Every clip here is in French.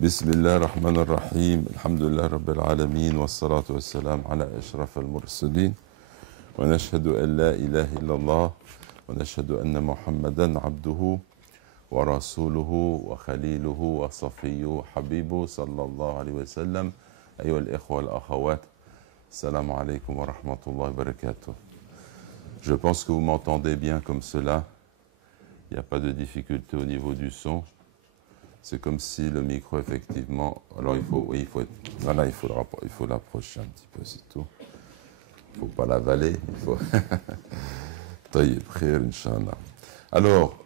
بسم الله الرحمن الرحيم الحمد لله رب العالمين والصلاة والسلام على أشرف المرسلين ونشهد أن لا إله إلا الله ونشهد أن محمدا عبده ورسوله وخليله وصفيه حبيبه صلى الله عليه وسلم. أيها الإخوة والأخوات, السلام عليكم ورحمة الله وبركاته. Je pense que vous m'entendez bien comme cela. Il n'y a pas de difficulté au niveau du son. C'est comme si le micro, effectivement... Alors, il faut l'approcher un petit peu, c'est tout. Il ne faut pas l'avaler, il faut... Alors,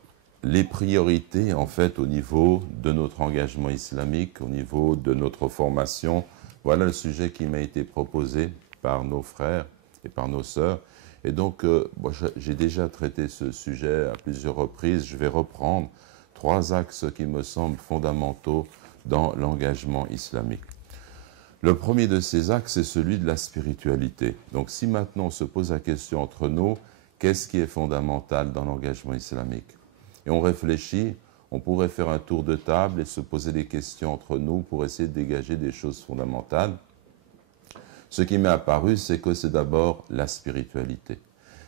les priorités, en fait, au niveau de notre engagement islamique, au niveau de notre formation, voilà le sujet qui m'a été proposé par nos frères et par nos sœurs. Et donc, j'ai déjà traité ce sujet à plusieurs reprises. Je vais reprendre 3 axes qui me semblent fondamentaux dans l'engagement islamique. Le premier de ces axes est celui de la spiritualité. Donc, si maintenant on se pose la question entre nous, qu'est-ce qui est fondamental dans l'engagement islamique? Et on réfléchit, on pourrait faire un tour de table et se poser des questions entre nous pour essayer de dégager des choses fondamentales. Ce qui m'est apparu, c'est que c'est d'abord la spiritualité.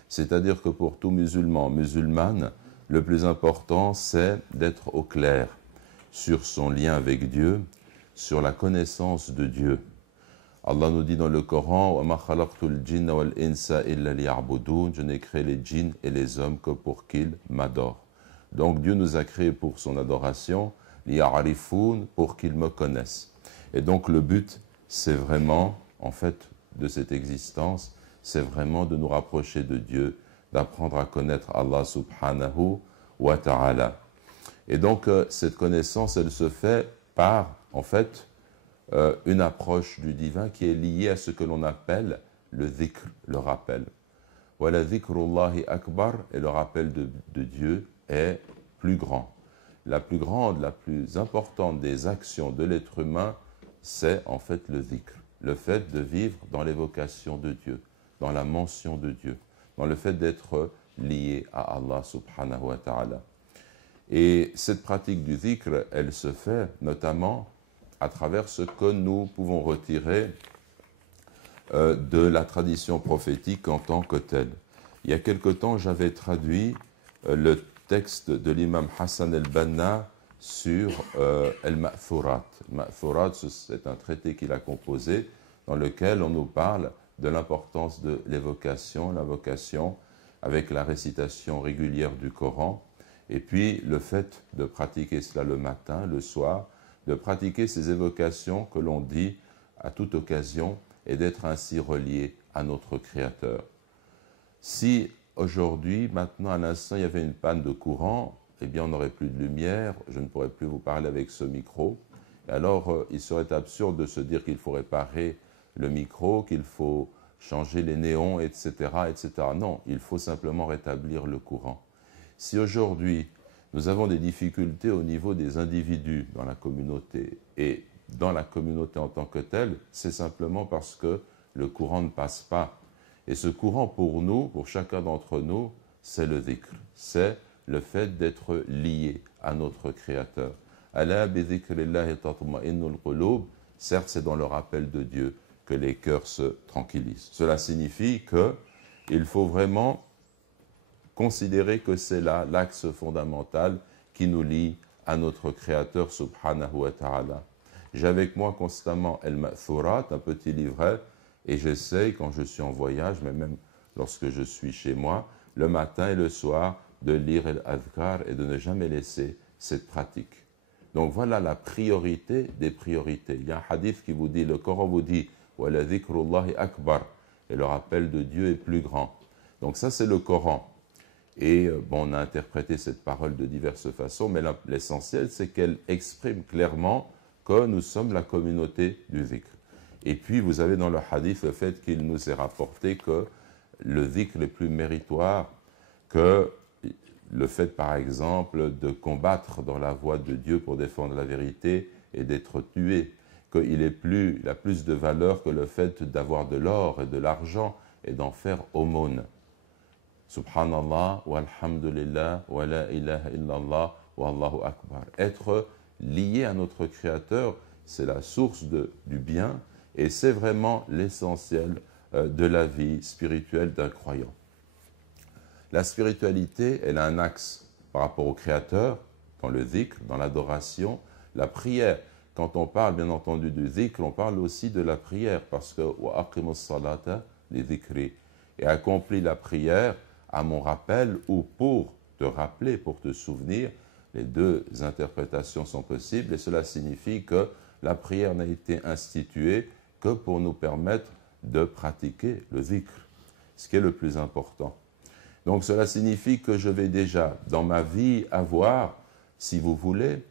C'est-à-dire que pour tout musulman, musulmane, le plus important, c'est d'être au clair sur son lien avec Dieu, sur la connaissance de Dieu. Allah nous dit dans le Coran, وَمَا خَلَقْتُ الْجِنَّ وَالْإِنسَ إِلَّا لِيَعْبُدُونَ, je n'ai créé les djinns et les hommes que pour qu'ils m'adorent. Donc Dieu nous a créés pour son adoration, لِيَعْرِفُونَ, pour qu'ils me connaissent. Et donc le but, c'est vraiment, en fait, de cette existence, c'est vraiment de nous rapprocher de Dieu, d'apprendre à connaître Allah subhanahu wa ta'ala. Et donc, cette connaissance, elle se fait par, en fait, une approche du divin qui est liée à ce que l'on appelle le dhikr, le rappel. Wala dhikrullahi akbar, et le rappel de Dieu est plus grand. La plus grande, la plus importante des actions de l'être humain, c'est en fait le dhikr, le fait de vivre dans l'évocation de Dieu, dans la mention de Dieu, dans le fait d'être lié à Allah subhanahu wa ta'ala. Et cette pratique du dhikr, elle se fait notamment à travers ce que nous pouvons retirer de la tradition prophétique en tant que telle. Il y a quelque temps, j'avais traduit le texte de l'imam Hassan el-Banna sur el-Ma'thurat. Ma'thurat, c'est un traité qu'il a composé dans lequel on nous parle de l'importance de l'évocation, l'invocation avec la récitation régulière du Coran, et puis le fait de pratiquer cela le matin, le soir, de pratiquer ces évocations que l'on dit à toute occasion et d'être ainsi relié à notre Créateur. Si aujourd'hui, maintenant, à l'instant, il y avait une panne de courant, eh bien on n'aurait plus de lumière, je ne pourrais plus vous parler avec ce micro, et alors il serait absurde de se dire qu'il faut réparer le micro, qu'il faut changer les néons, etc., etc. Non, il faut simplement rétablir le courant. Si aujourd'hui, nous avons des difficultés au niveau des individus dans la communauté, et dans la communauté en tant que telle, c'est simplement parce que le courant ne passe pas. Et ce courant, pour nous, pour chacun d'entre nous, c'est le dhikr, c'est le fait d'être lié à notre Créateur. Ala bi dhikrillahi tatma'innul qulub, certes, c'est dans le rappel de Dieu que les cœurs se tranquillisent. Cela signifie qu'il faut vraiment considérer que c'est là l'axe fondamental qui nous lie à notre Créateur subhanahu wa ta'ala. J'ai avec moi constamment El-Ma'thurat, un petit livret, et j'essaye quand je suis en voyage, mais même lorsque je suis chez moi, le matin et le soir, de lire El-Adhkar et de ne jamais laisser cette pratique. Donc voilà la priorité des priorités. Il y a un hadith qui vous dit, le Coran vous dit, وَلَا ذِكْرُ اللَّهِ أَكْبَرُ, et le rappel de Dieu est plus grand. Donc ça, c'est le Coran. Et bon, on a interprété cette parole de diverses façons, mais l'essentiel, c'est qu'elle exprime clairement que nous sommes la communauté du dhikr. Et puis, vous avez dans le hadith le fait qu'il nous est rapporté que le dhikr est plus méritoire que le fait, par exemple, de combattre dans la voie de Dieu pour défendre la vérité et d'être tué, qu'il a plus de valeur que le fait d'avoir de l'or et de l'argent et d'en faire aumône. Subhanallah, walhamdulillah, wa la ilaha illallah, wallahu akbar. Être lié à notre Créateur, c'est la source du bien et c'est vraiment l'essentiel de la vie spirituelle d'un croyant. La spiritualité, elle a un axe par rapport au Créateur, dans le dhikr, dans l'adoration, la prière. Quand on parle bien entendu du dhikr, on parle aussi de la prière parce que « wa aqimus salata li dhikri » et accomplis la prière à mon rappel ou pour te rappeler, pour te souvenir. Les deux interprétations sont possibles et cela signifie que la prière n'a été instituée que pour nous permettre de pratiquer le dhikr, ce qui est le plus important. Donc cela signifie que je vais déjà dans ma vie avoir, si vous voulez,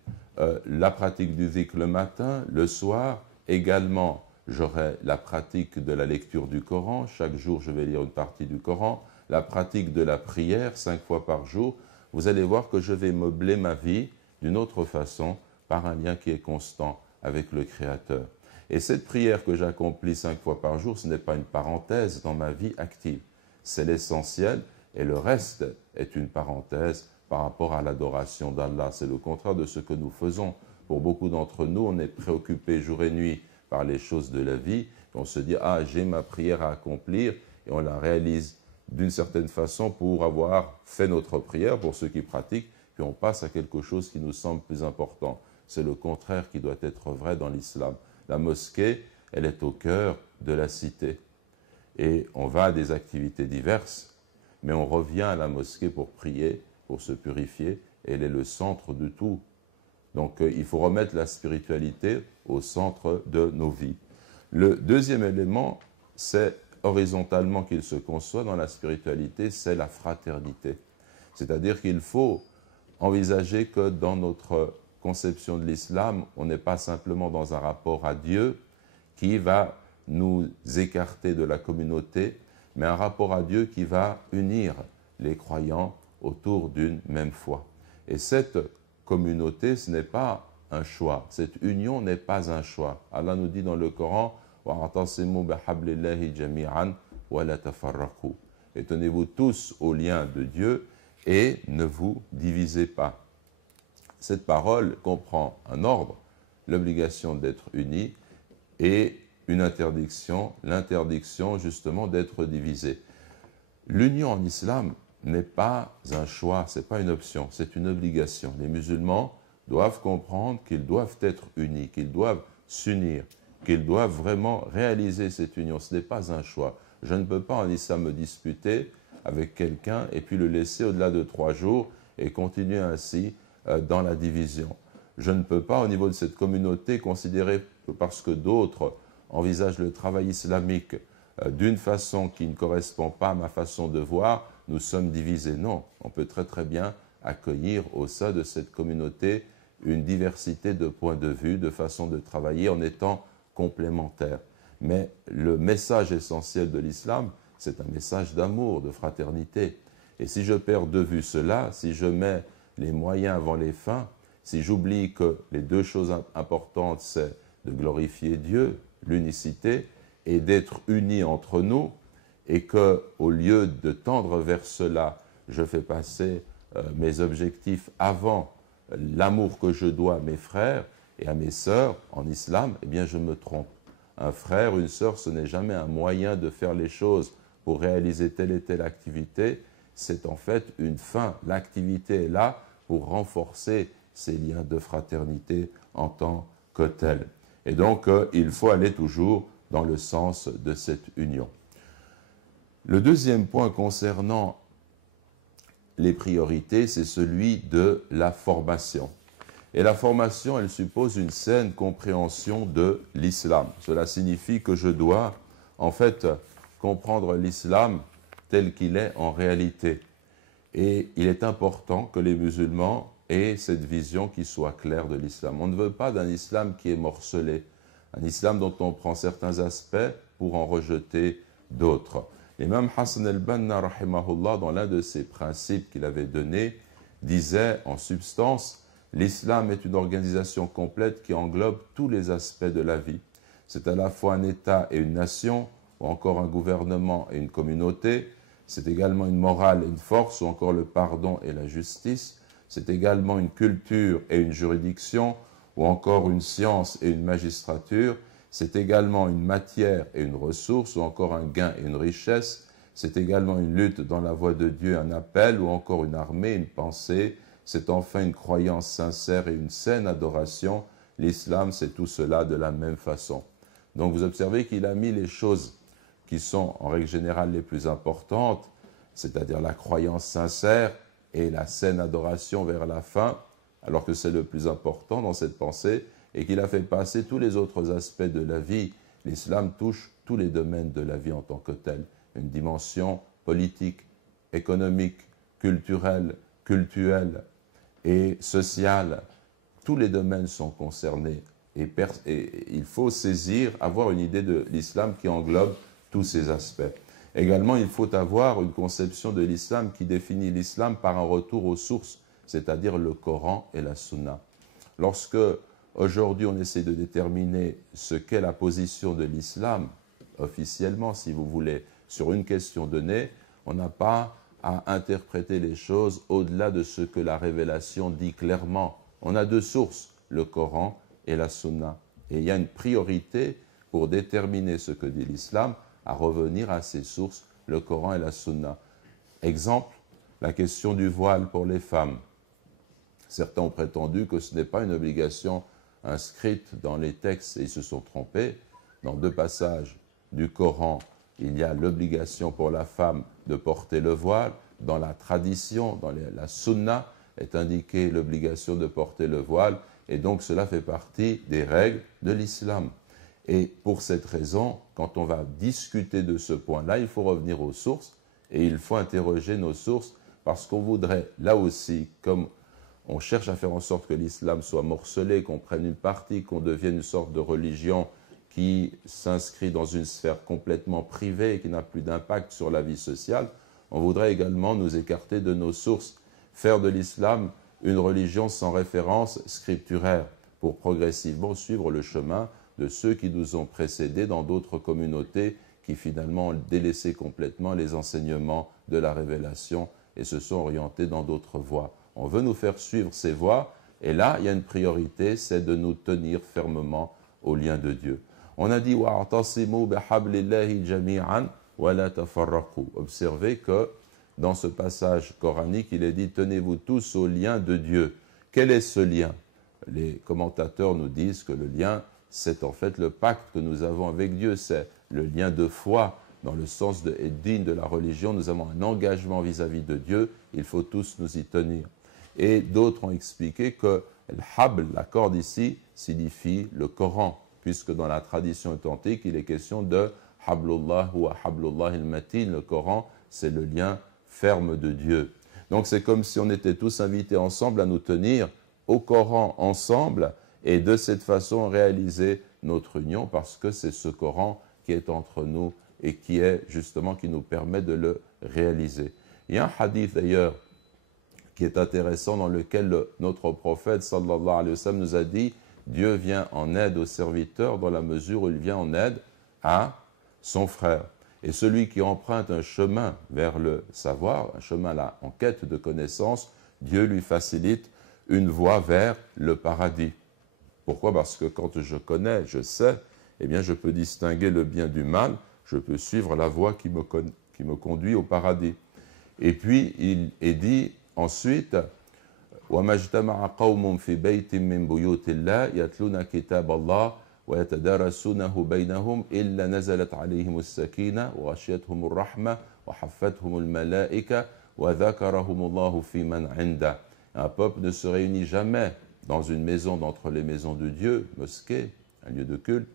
la pratique du dhikr le matin, le soir, également j'aurai la pratique de la lecture du Coran, chaque jour je vais lire une partie du Coran, la pratique de la prière 5 fois par jour. Vous allez voir que je vais meubler ma vie d'une autre façon par un lien qui est constant avec le Créateur. Et cette prière que j'accomplis 5 fois par jour, ce n'est pas une parenthèse dans ma vie active. C'est l'essentiel et le reste est une parenthèse par rapport à l'adoration d'Allah. C'est le contraire de ce que nous faisons. Pour beaucoup d'entre nous, on est préoccupé jour et nuit par les choses de la vie. On se dit « Ah, j'ai ma prière à accomplir » et on la réalise d'une certaine façon pour avoir fait notre prière, pour ceux qui pratiquent, puis on passe à quelque chose qui nous semble plus important. C'est le contraire qui doit être vrai dans l'islam. La mosquée, elle est au cœur de la cité. Et on va à des activités diverses, mais on revient à la mosquée pour prier, pour se purifier, et elle est le centre de tout. Donc il faut remettre la spiritualité au centre de nos vies. Le deuxième élément, c'est horizontalement qu'il se conçoit dans la spiritualité, c'est la fraternité. C'est-à-dire qu'il faut envisager que dans notre conception de l'islam, on n'est pas simplement dans un rapport à Dieu qui va nous écarter de la communauté, mais un rapport à Dieu qui va unir les croyants autour d'une même foi. Et cette communauté, ce n'est pas un choix. Cette union n'est pas un choix. Allah nous dit dans le Coran, et tenez-vous tous au lien de Dieu et ne vous divisez pas. Cette parole comprend un ordre, l'obligation d'être unis, et une interdiction, l'interdiction justement d'être divisé. L'union en islam n'est pas un choix, ce n'est pas une option, c'est une obligation. Les musulmans doivent comprendre qu'ils doivent être unis, qu'ils doivent s'unir, qu'ils doivent vraiment réaliser cette union. Ce n'est pas un choix. Je ne peux pas en islam me disputer avec quelqu'un et puis le laisser au-delà de 3 jours et continuer ainsi dans la division. Je ne peux pas, au niveau de cette communauté, considérer que parce que d'autres envisagent le travail islamique d'une façon qui ne correspond pas à ma façon de voir, nous sommes divisés. Non, on peut très très bien accueillir au sein de cette communauté une diversité de points de vue, de façons de travailler en étant complémentaires. Mais le message essentiel de l'islam, c'est un message d'amour, de fraternité. Et si je perds de vue cela, si je mets les moyens avant les fins, si j'oublie que les deux choses importantes, c'est de glorifier Dieu, l'unicité, et d'être unis entre nous, et qu'au lieu de tendre vers cela, je fais passer mes objectifs avant l'amour que je dois à mes frères et à mes sœurs en islam, eh bien je me trompe. Un frère, une sœur, ce n'est jamais un moyen de faire les choses pour réaliser telle et telle activité, c'est en fait une fin. L'activité est là pour renforcer ces liens de fraternité en tant que tels. Et donc, il faut aller toujours dans le sens de cette union. Le deuxième point concernant les priorités, c'est celui de la formation. Et la formation, elle suppose une saine compréhension de l'islam. Cela signifie que je dois, en fait, comprendre l'islam tel qu'il est en réalité. Et il est important que les musulmans aient cette vision qui soit claire de l'islam. On ne veut pas d'un islam qui est morcelé, un islam dont on prend certains aspects pour en rejeter d'autres. L'imam Hassan al-Banna, rahimahullah, dans l'un de ses principes qu'il avait donné, disait en substance: l'islam est une organisation complète qui englobe tous les aspects de la vie. C'est à la fois un État et une nation, ou encore un gouvernement et une communauté. C'est également une morale et une force, ou encore le pardon et la justice. C'est également une culture et une juridiction, ou encore une science et une magistrature, c'est également une matière et une ressource, ou encore un gain et une richesse, c'est également une lutte dans la voie de Dieu, un appel, ou encore une armée, une pensée, c'est enfin une croyance sincère et une saine adoration. L'islam, c'est tout cela de la même façon. Donc vous observez qu'il a mis les choses qui sont en règle générale les plus importantes, c'est-à-dire la croyance sincère et la saine adoration vers la fin, alors que c'est le plus important dans cette pensée, et qu'il a fait passer tous les autres aspects de la vie. L'islam touche tous les domaines de la vie en tant que tel, une dimension politique, économique, culturelle, et sociale. Tous les domaines sont concernés, et il faut saisir, avoir une idée de l'islam qui englobe tous ces aspects. Également, il faut avoir une conception de l'islam qui définit l'islam par un retour aux sources, c'est-à-dire le Coran et la Sunna. Lorsque, aujourd'hui, on essaie de déterminer ce qu'est la position de l'islam, officiellement, si vous voulez, sur une question donnée, on n'a pas à interpréter les choses au-delà de ce que la révélation dit clairement. On a deux sources, le Coran et la Sunna. Et il y a une priorité pour déterminer ce que dit l'islam, à revenir à ces sources, le Coran et la Sunna. Exemple, la question du voile pour les femmes. Certains ont prétendu que ce n'est pas une obligation inscrite dans les textes et ils se sont trompés. Dans deux passages du Coran, il y a l'obligation pour la femme de porter le voile. Dans la tradition, dans la Sunna, est indiquée l'obligation de porter le voile. Et donc cela fait partie des règles de l'islam. Et pour cette raison, quand on va discuter de ce point-là, il faut revenir aux sources et il faut interroger nos sources parce qu'on voudrait, là aussi, comme on cherche à faire en sorte que l'islam soit morcelé, qu'on prenne une partie, qu'on devienne une sorte de religion qui s'inscrit dans une sphère complètement privée et qui n'a plus d'impact sur la vie sociale, on voudrait également nous écarter de nos sources, faire de l'islam une religion sans référence scripturaire pour progressivement suivre le chemin de ceux qui nous ont précédés dans d'autres communautés qui finalement ont délaissé complètement les enseignements de la révélation et se sont orientés dans d'autres voies. On veut nous faire suivre ces voies et là, il y a une priorité, c'est de nous tenir fermement au lien de Dieu. On a dit « Wa'atasimu bihablillahi jami'an wa la tafarraqu ». Observez que dans ce passage coranique, il est dit « Tenez-vous tous au lien de Dieu ». Quel est ce lien? Les commentateurs nous disent que le lien, c'est en fait le pacte que nous avons avec Dieu, c'est le lien de foi, dans le sens de Eddin, de la religion, nous avons un engagement vis-à-vis de Dieu, il faut tous nous y tenir. Et d'autres ont expliqué que l'habl, la corde ici, signifie le Coran, puisque dans la tradition authentique, il est question de hablullah ou hablullah il-matin, le Coran, c'est le lien ferme de Dieu. Donc c'est comme si on était tous invités ensemble à nous tenir au Coran ensemble, et de cette façon réaliser notre union parce que c'est ce Coran qui est entre nous et qui est justement qui nous permet de le réaliser. Il y a un hadith d'ailleurs qui est intéressant dans lequel notre prophète sallallahu alayhi wa sallam nous a dit Dieu vient en aide au serviteur dans la mesure où il vient en aide à son frère. Et celui qui emprunte un chemin vers le savoir, un chemin là en quête de connaissance, Dieu lui facilite une voie vers le paradis. Pourquoi? Parce que quand je connais, je sais, eh bien je peux distinguer le bien du mal, je peux suivre la voie qui me conduit au paradis. Et puis il est dit ensuite وَمَا اجْتَمَعَ قَوْمٌ فِي بَيْتٍ مِّن بُيُوتِ اللَّهِ يَتْلُونَ كِتَابَ اللَّهِ وَيَتَدَارَسُونَهُ بَيْنَهُم إِلَّا نَزَلَتْ عَلَيْهِمُ السَّكِينَةُ وَغَشِيَتْهُمُ الرَّحْمَةُ وَحَفَّتْهُمُ الْمَلَائِكَةُ وَذَكَرَهُمُ اللَّهُ فِي مَنْ عِندَهُ. Un peuple ne se réunit jamais dans une maison d'entre les maisons de Dieu, mosquée, un lieu de culte,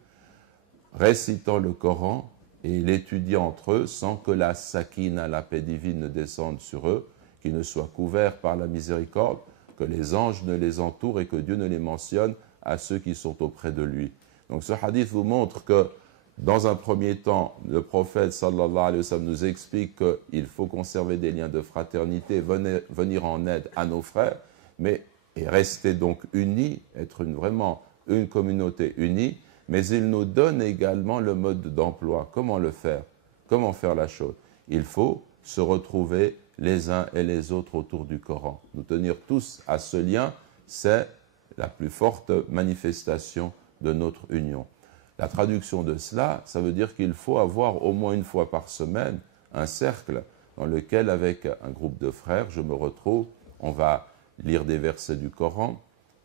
récitant le Coran et l'étudiant entre eux sans que la sakina, la paix divine, ne descende sur eux, qu'ils ne soient couverts par la miséricorde, que les anges ne les entourent et que Dieu ne les mentionne à ceux qui sont auprès de lui. Donc ce hadith vous montre que dans un premier temps, le prophète sallallahu alayhi wa sallam nous explique qu'il faut conserver des liens de fraternité, venir en aide à nos frères, mais et rester donc unis, être vraiment une communauté unie, mais il nous donne également le mode d'emploi. Comment le faire? Comment faire la chose? Il faut se retrouver les uns et les autres autour du Coran. Nous tenir tous à ce lien, c'est la plus forte manifestation de notre union. La traduction de cela, ça veut dire qu'il faut avoir au moins une fois par semaine un cercle dans lequel, avec un groupe de frères, je me retrouve, on va lire des versets du Coran,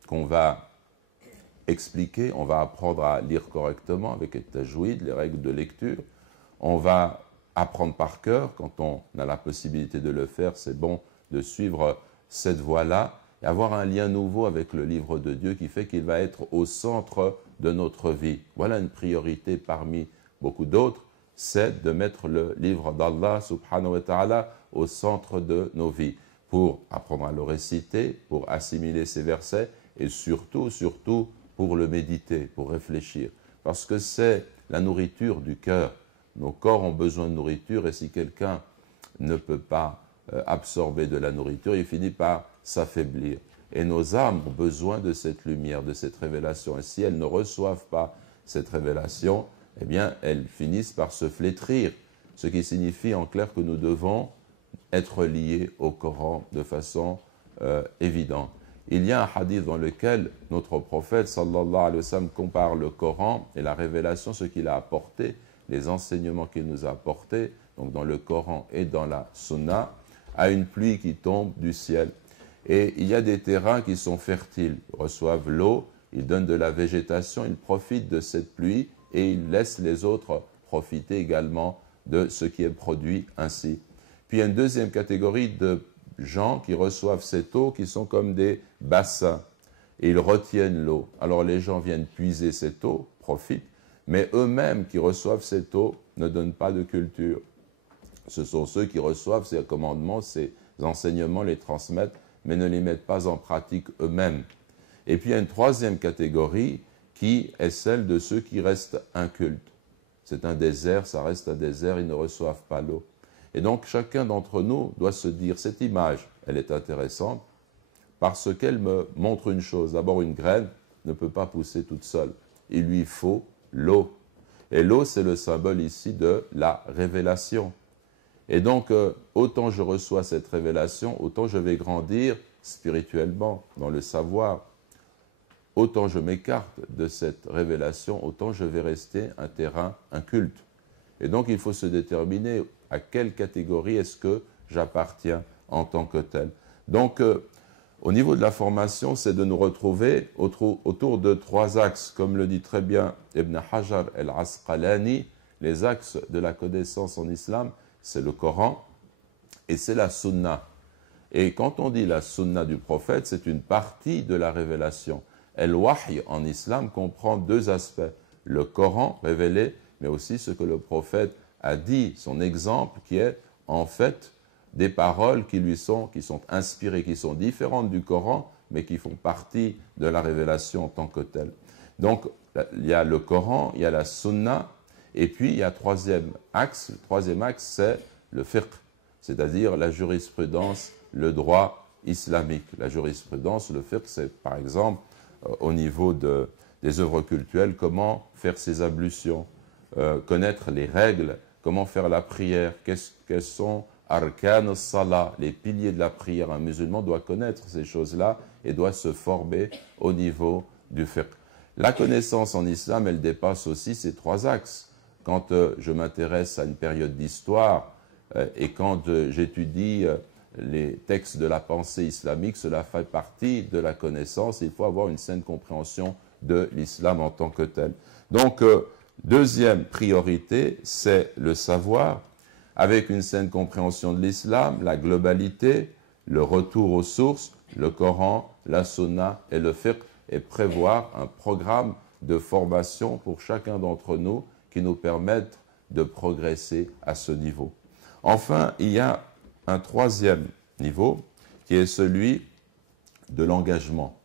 qu'on va expliquer, on va apprendre à lire correctement avec le tajwid, les règles de lecture, on va apprendre par cœur, quand on a la possibilité de le faire, c'est bon de suivre cette voie-là, et avoir un lien nouveau avec le livre de Dieu qui fait qu'il va être au centre de notre vie. Voilà une priorité parmi beaucoup d'autres, c'est de mettre le livre d'Allah subhanahu wa ta'ala au centre de nos vies, pour apprendre à le réciter, pour assimiler ces versets, et surtout, pour le méditer, pour réfléchir. Parce que c'est la nourriture du cœur. Nos corps ont besoin de nourriture, et si quelqu'un ne peut pas absorber de la nourriture, il finit par s'affaiblir. Et nos âmes ont besoin de cette lumière, de cette révélation. Et si elles ne reçoivent pas cette révélation, eh bien, elles finissent par se flétrir. Ce qui signifie en clair que nous devons être liés au Coran de façon évidente. Il y a un hadith dans lequel notre prophète, sallallahu alayhi wa sallam, compare le Coran et la révélation, ce qu'il a apporté, les enseignements qu'il nous a apportés, donc dans le Coran et dans la Sunna, à une pluie qui tombe du ciel. Et il y a des terrains qui sont fertiles, ils reçoivent l'eau, ils donnent de la végétation, ils profitent de cette pluie et ils laissent les autres profiter également de ce qui est produit ainsi. Puis il y a une deuxième catégorie de gens qui reçoivent cette eau qui sont comme des bassins et ils retiennent l'eau. Alors les gens viennent puiser cette eau, profitent, mais eux-mêmes qui reçoivent cette eau ne donnent pas de culture. Ce sont ceux qui reçoivent ces commandements, ces enseignements, les transmettent, mais ne les mettent pas en pratique eux-mêmes. Et puis il y a une troisième catégorie qui est celle de ceux qui restent incultes. C'est un désert, ça reste un désert, ils ne reçoivent pas l'eau. Et donc chacun d'entre nous doit se dire, cette image, elle est intéressante parce qu'elle me montre une chose. D'abord, une graine ne peut pas pousser toute seule. Il lui faut l'eau. Et l'eau, c'est le symbole ici de la révélation. Et donc, autant je reçois cette révélation, autant je vais grandir spirituellement dans le savoir. Autant je m'écarte de cette révélation, autant je vais rester un terrain inculte. Et donc, il faut se déterminer à quelle catégorie est-ce que j'appartiens en tant que tel. Donc, au niveau de la formation, c'est de nous retrouver autour de trois axes. Comme le dit très bien Ibn Hajar al-Asqalani, les axes de la connaissance en islam, c'est le Coran et c'est la Sunna. Et quand on dit la Sunna du prophète, c'est une partie de la révélation. El-Wahy en islam comprend deux aspects. Le Coran révélé, mais aussi ce que le prophète a dit, son exemple qui est en fait des paroles qui sont inspirées, qui sont différentes du Coran, mais qui font partie de la révélation en tant que telle. Donc, il y a le Coran, il y a la Sunna, et puis il y a le troisième axe, c'est le fiqh, c'est-à-dire la jurisprudence, le droit islamique. La jurisprudence, le fiqh, c'est par exemple, au niveau des œuvres cultuelles, comment faire ses ablutions, connaître les règles, comment faire la prière, quels sont arkan as-salah, les piliers de la prière. Un musulman doit connaître ces choses-là et doit se former au niveau du fiqh. La connaissance en islam, elle dépasse aussi ces trois axes. Quand je m'intéresse à une période d'histoire et quand j'étudie les textes de la pensée islamique, cela fait partie de la connaissance. Il faut avoir une saine compréhension de l'islam en tant que tel. Donc, deuxième priorité, c'est le savoir, avec une saine compréhension de l'islam, la globalité, le retour aux sources, le Coran, la Sunna et le fiqh, et prévoir un programme de formation pour chacun d'entre nous qui nous permette de progresser à ce niveau. Enfin, il y a un troisième niveau qui est celui de l'engagement.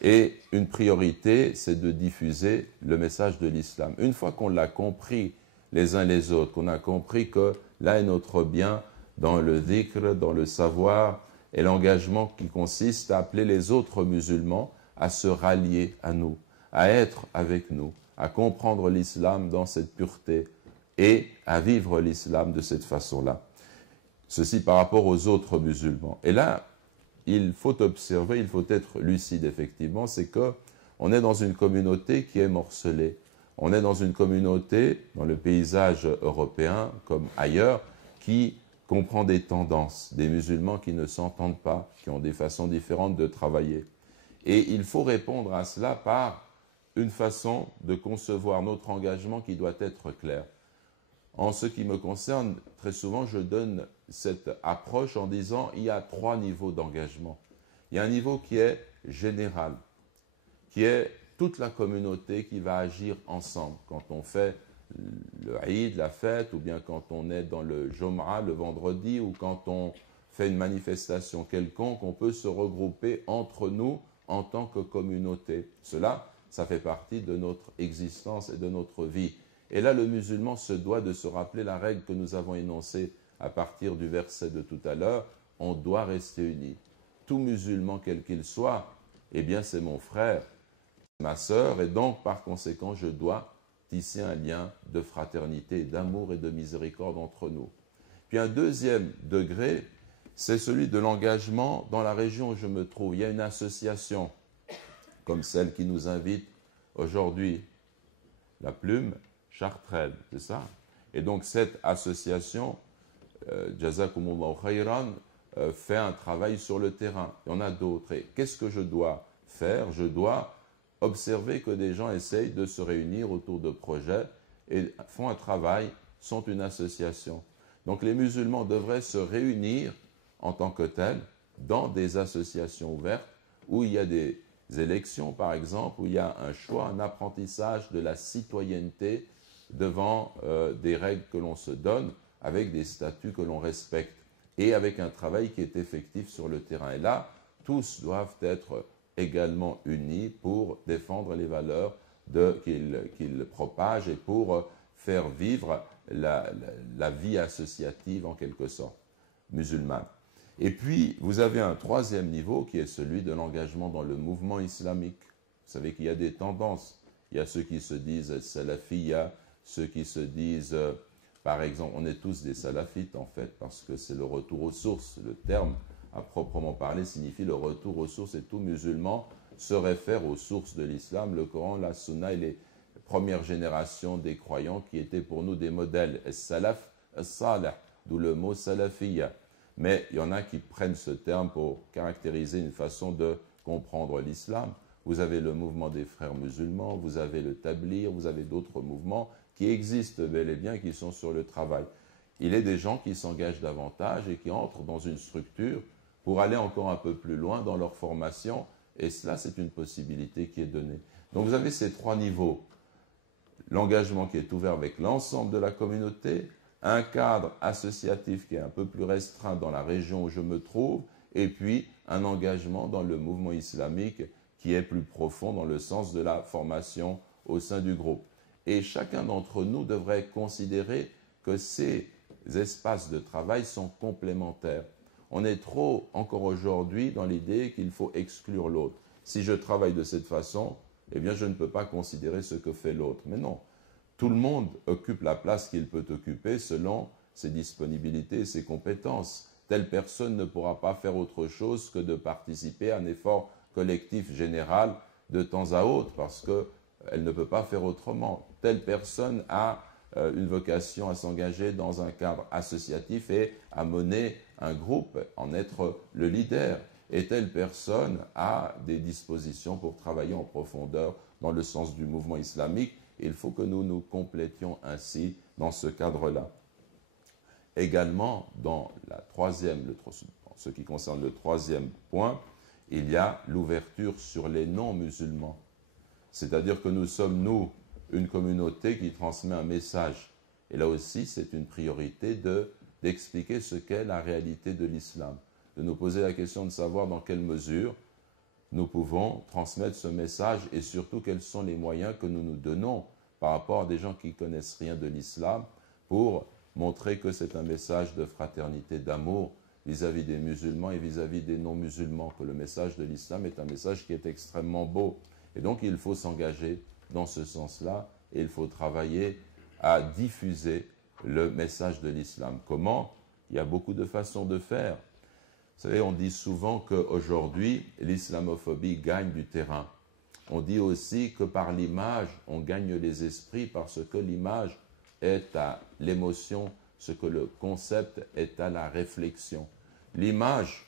Et une priorité, c'est de diffuser le message de l'islam. Une fois qu'on l'a compris les uns les autres, qu'on a compris que là est notre bien dans le dhikr, dans le savoir, et l'engagement qui consiste à appeler les autres musulmans à se rallier à nous, à être avec nous, à comprendre l'islam dans cette pureté et à vivre l'islam de cette façon-là. Ceci par rapport aux autres musulmans. Et là, il faut observer, il faut être lucide effectivement, c'est que on est dans une communauté qui est morcelée. On est dans une communauté, dans le paysage européen comme ailleurs, qui comprend des tendances, des musulmans qui ne s'entendent pas, qui ont des façons différentes de travailler. Et il faut répondre à cela par une façon de concevoir notre engagement qui doit être clair. En ce qui me concerne, très souvent, je donne cette approche en disant il y a 3 niveaux d'engagement. Il y a un niveau qui est général, qui est toute la communauté qui va agir ensemble. Quand on fait le Eid, la fête, ou bien quand on est dans le Jum'a, le vendredi, ou quand on fait une manifestation quelconque, on peut se regrouper entre nous en tant que communauté. Cela, ça fait partie de notre existence et de notre vie. Et là, le musulman se doit de se rappeler la règle que nous avons énoncée à partir du verset de tout à l'heure, on doit rester unis. Tout musulman, quel qu'il soit, eh bien c'est mon frère, ma sœur, et donc par conséquent, je dois tisser un lien de fraternité, d'amour et de miséricorde entre nous. Puis un deuxième degré, c'est celui de l'engagement dans la région où je me trouve. Il y a une association, comme celle qui nous invite aujourd'hui, la Plume Chartraine, c'est ça? Et donc cette association, Jazakumullahu Khayran, fait un travail sur le terrain. Il y en a d'autres. Et qu'est-ce que je dois faire? Je dois observer que des gens essayent de se réunir autour de projets et font un travail, sont une association. Donc les musulmans devraient se réunir en tant que tels dans des associations ouvertes où il y a des élections, par exemple, où il y a un choix, un apprentissage de la citoyenneté devant des règles que l'on se donne, avec des statuts que l'on respecte, et avec un travail qui est effectif sur le terrain. Et là, tous doivent être également unis pour défendre les valeurs qu'ils propagent et pour faire vivre la vie associative, en quelque sorte, musulmane. Et puis, vous avez un troisième niveau qui est celui de l'engagement dans le mouvement islamique. Vous savez qu'il y a des tendances. Il y a ceux qui se disent salafiyya, ceux qui se disent, par exemple, on est tous des salafites en fait, parce que c'est le retour aux sources. Le terme, à proprement parler, signifie le retour aux sources, et tout musulman se réfère aux sources de l'islam, le Coran, la Sunna et les premières générations des croyants qui étaient pour nous des modèles. As-salaf, as-salih, d'où le mot salafiyya. Mais il y en a qui prennent ce terme pour caractériser une façon de comprendre l'islam. Vous avez le mouvement des frères musulmans, vous avez le tablir, vous avez d'autres mouvements qui existent bel et bien, qui sont sur le travail. Il est des gens qui s'engagent davantage et qui entrent dans une structure pour aller encore un peu plus loin dans leur formation, et cela, c'est une possibilité qui est donnée. Donc vous avez ces 3 niveaux. L'engagement qui est ouvert avec l'ensemble de la communauté, un cadre associatif qui est un peu plus restreint dans la région où je me trouve, et puis un engagement dans le mouvement islamique qui est plus profond dans le sens de la formation au sein du groupe. Et chacun d'entre nous devrait considérer que ces espaces de travail sont complémentaires. On est trop, encore aujourd'hui, dans l'idée qu'il faut exclure l'autre. Si je travaille de cette façon, eh bien je ne peux pas considérer ce que fait l'autre. Mais non, tout le monde occupe la place qu'il peut occuper selon ses disponibilités et ses compétences. Telle personne ne pourra pas faire autre chose que de participer à un effort collectif général de temps à autre, parce qu'elle ne peut pas faire autrement. Telle personne a une vocation à s'engager dans un cadre associatif et à mener un groupe, en être le leader. Et telle personne a des dispositions pour travailler en profondeur dans le sens du mouvement islamique. Il faut que nous nous complétions ainsi dans ce cadre-là. Également, dans ce qui concerne le troisième point, il y a l'ouverture sur les non-musulmans. C'est-à-dire que nous sommes, nous, une communauté qui transmet un message. Et là aussi, c'est une priorité d'expliquer ce qu'est la réalité de l'islam, de nous poser la question de savoir dans quelle mesure nous pouvons transmettre ce message et surtout quels sont les moyens que nous nous donnons par rapport à des gens qui ne connaissent rien de l'islam pour montrer que c'est un message de fraternité, d'amour vis-à-vis des musulmans et vis-à-vis des non-musulmans, que le message de l'islam est un message qui est extrêmement beau. Et donc il faut s'engager dans ce sens-là et il faut travailler à diffuser le message de l'islam. Comment? Il y a beaucoup de façons de faire. Vous savez, on dit souvent qu'aujourd'hui, l'islamophobie gagne du terrain. On dit aussi que par l'image, on gagne les esprits parce que l'image est à l'émotion, ce que le concept est à la réflexion. L'image,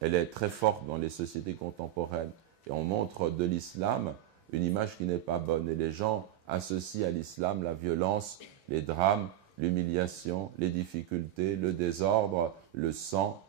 elle est très forte dans les sociétés contemporaines. Et on montre de l'islam une image qui n'est pas bonne. Et les gens associent à l'islam la violence, les drames, l'humiliation, les difficultés, le désordre, le sang,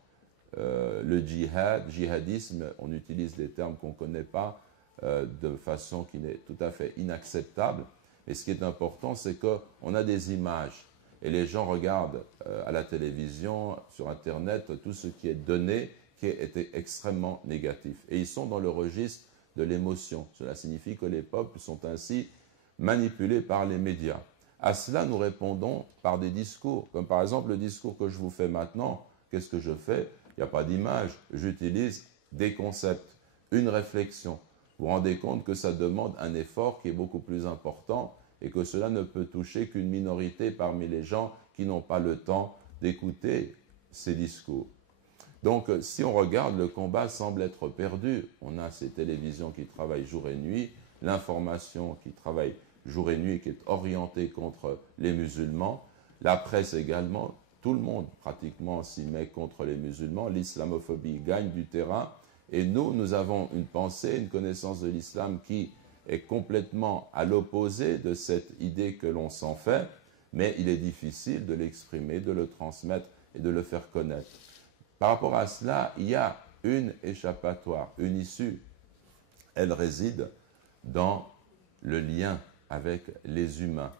le djihadisme. On utilise des termes qu'on ne connaît pas de façon qui n'est tout à fait inacceptable. Et ce qui est important, c'est qu'on a des images. Et les gens regardent à la télévision, sur Internet, tout ce qui est donné, qui est extrêmement négatif. Et ils sont dans le registre de l'émotion. Cela signifie que les peuples sont ainsi manipulés par les médias. À cela, nous répondons par des discours. Comme par exemple le discours que je vous fais maintenant. Qu'est-ce que je fais? Il n'y a pas d'image. J'utilise des concepts, une réflexion. Vous vous rendez compte que ça demande un effort qui est beaucoup plus important et que cela ne peut toucher qu'une minorité parmi les gens qui n'ont pas le temps d'écouter ces discours. Donc, si on regarde, le combat semble être perdu. On a ces télévisions qui travaillent jour et nuit, l'information qui travaille jour et nuit, qui est orientée contre les musulmans, la presse également, tout le monde pratiquement s'y met contre les musulmans, l'islamophobie gagne du terrain, et nous avons une pensée, une connaissance de l'islam qui est complètement à l'opposé de cette idée que l'on s'en fait, mais il est difficile de l'exprimer, de le transmettre et de le faire connaître. Par rapport à cela, il y a une échappatoire, une issue. Elle réside dans le lien avec les humains,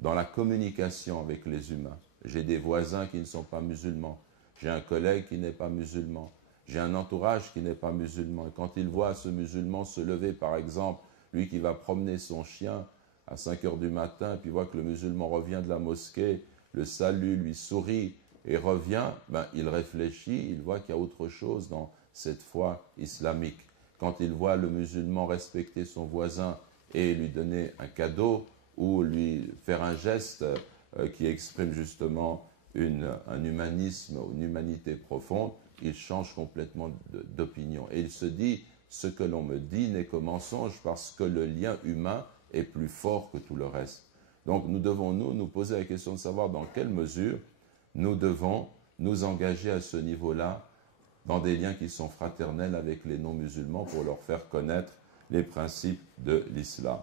dans la communication avec les humains. J'ai des voisins qui ne sont pas musulmans, j'ai un collègue qui n'est pas musulman, j'ai un entourage qui n'est pas musulman. Et quand il voit ce musulman se lever, par exemple, lui qui va promener son chien à 5 heures du matin, et puis voit que le musulman revient de la mosquée, le salue, lui sourit, et revient, il réfléchit, il voit qu'il y a autre chose dans cette foi islamique. Quand il voit le musulman respecter son voisin et lui donner un cadeau ou lui faire un geste qui exprime justement un humanisme, une humanité profonde, il change complètement d'opinion. Et il se dit, ce que l'on me dit n'est que mensonge parce que le lien humain est plus fort que tout le reste. Donc nous devons nous poser la question de savoir dans quelle mesure nous devons nous engager à ce niveau-là dans des liens qui sont fraternels avec les non-musulmans pour leur faire connaître les principes de l'islam.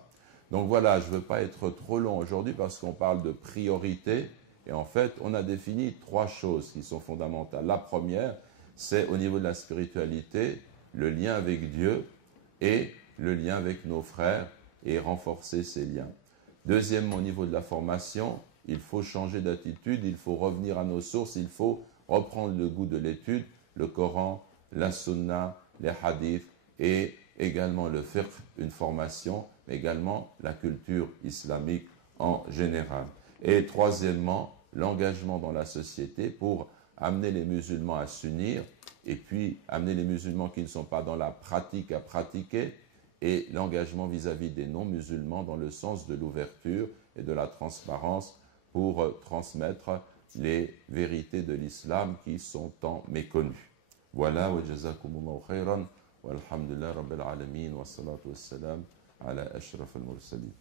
Donc voilà, je ne veux pas être trop long aujourd'hui parce qu'on parle de priorité et en fait, on a défini 3 choses qui sont fondamentales. La première, c'est au niveau de la spiritualité, le lien avec Dieu et le lien avec nos frères et renforcer ces liens. Deuxièmement, au niveau de la formation, il faut changer d'attitude, il faut revenir à nos sources, il faut reprendre le goût de l'étude, le Coran, la Sunna, les hadiths et également le fiqh, une formation, mais également la culture islamique en général. Et troisièmement, l'engagement dans la société pour amener les musulmans à s'unir et puis amener les musulmans qui ne sont pas dans la pratique à pratiquer et l'engagement vis-à-vis des non-musulmans dans le sens de l'ouverture et de la transparence pour transmettre les vérités de l'islam qui sont tant méconnues. Voilà, wa jazakumullahu khairan, wa alhamdulillah rabbil alamin, wa salatu wa salam ala ashraf al-mursalin.